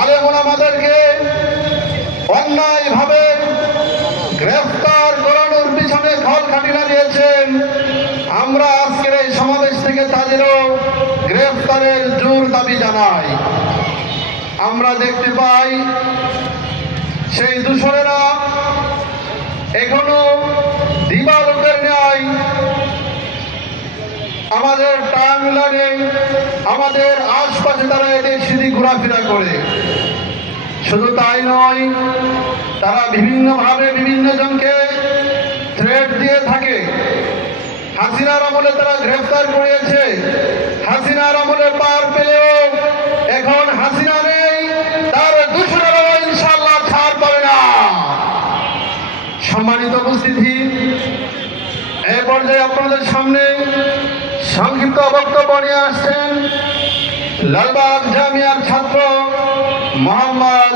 আলেম ওলামাদেরকে অন্যায়ভাবে গ্রেফতার করানোর পিছনে খলখাটিরা দিয়েছেন। আমরা আজকের এই সমাবেশ থেকে তাদেরও গ্রেফতারের জোর দাবি জানাই। আমরা দেখতে পাই সেই দূষণেরা এখনো দিবালোকের ন্যায় আমাদের টাইমলাইনে আমাদের আশপাশে তারা এদের সেদিক ঘোরাফেরা করে। শুধু তাই নয়, তারা বিভিন্নভাবে বিভিন্ন জনকে থ্রেট দিয়ে থাকে। হাসিনার আমলে তারা গ্রেফতার করেছে, হাসিনার আমলে পার পেলেও এখন হাসিনা নেই, তার দূষণেরও ইনশাআল্লাহ ছাড় পাবে না। সম্মানিত উপস্থিতি, এ পর্যায়ে আপনাদের সামনে সংক্ষিপ্ত বক্তব্য নিয়ে আসছেন লালবাগ জামিয়ার ছাত্র মোহাম্মদ